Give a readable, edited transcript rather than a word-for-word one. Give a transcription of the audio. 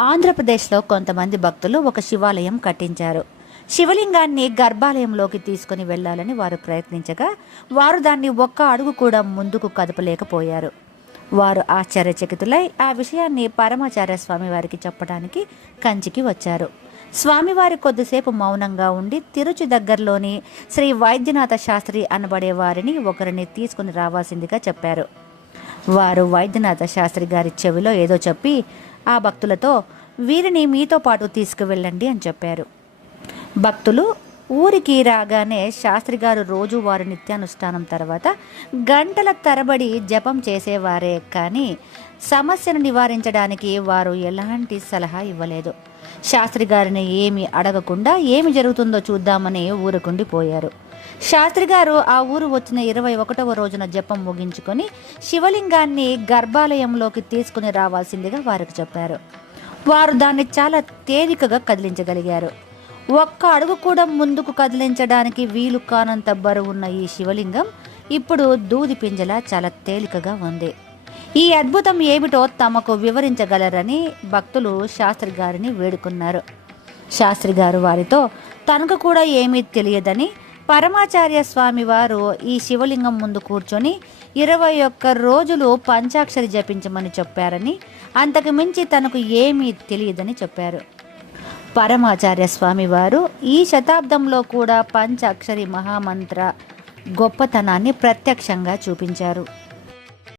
ఆంధ్రప్రదేశ్లో కొంతమంది భక్తులు ఒక శివాలయం కట్టించారు. శివలింగాన్ని గర్భాలయంలోకి తీసుకుని వెళ్లాలని వారు ప్రయత్నించగా వారు దాన్ని ఒక్క అడుగు కూడా ముందుకు కదపలేకపోయారు. వారు ఆశ్చర్యచకితులై ఆ విషయాన్ని పరమాచార్య స్వామి వారికి చెప్పడానికి కంచికి వచ్చారు. స్వామివారి కొద్దిసేపు మౌనంగా ఉండి తిరుచి దగ్గరలోని శ్రీ వైద్యనాథ శాస్త్రి అనబడే వారిని ఒకరిని తీసుకుని రావాల్సిందిగా చెప్పారు. వారు వైద్యనాథ శాస్త్రి గారి చెవిలో ఏదో చెప్పి ఆ భక్తులతో వీరిని మీతో పాటు తీసుకువెళ్ళండి అని చెప్పారు. భక్తులు ఊరికి రాగానే శాస్త్రి గారు రోజు వారి నిత్యానుష్ఠానం తర్వాత గంటల తరబడి జపం చేసేవారే కానీ సమస్యను నివారించడానికి వారు ఎలాంటి సలహా ఇవ్వలేదు. శాస్త్రి గారిని ఏమి అడగకుండా ఏమి జరుగుతుందో చూద్దామని ఊరుకుండిపోయారు. శాస్త్రి గారు ఆ ఊరు వచ్చిన 21వ రోజున జపం ముగించుకొని శివలింగాన్ని గర్భాలయంలోకి తీసుకుని రావాల్సిందిగా వారికి చెప్పారు. వారు దాన్ని చాలా తేలికగా కదిలించగలిగారు. ఒక్క అడుగు కూడా ముందుకు కదిలించడానికి వీలు కానంత బరువున్న ఈ శివలింగం ఇప్పుడు దూది పింజలా చాలా తేలికగా ఉంది. ఈ అద్భుతం ఏమిటో తమకు వివరించగలరని భక్తులు శాస్త్రి గారిని వేడుకున్నారు. శాస్త్రి గారు వారితో తనకు కూడా ఏమీ తెలియదని పరమాచార్య స్వామి వారు ఈ శివలింగం ముందు కూర్చొని 21 రోజులు పంచాక్షరి జపించమని చెప్పారని, అంతకు మించి తనకు ఏమీ తెలియదని చెప్పారు. పరమాచార్య స్వామి వారు ఈ శతాబ్దంలో కూడా పంచాక్షరి మహామంత్ర గొప్పతనాన్ని ప్రత్యక్షంగా చూపించారు.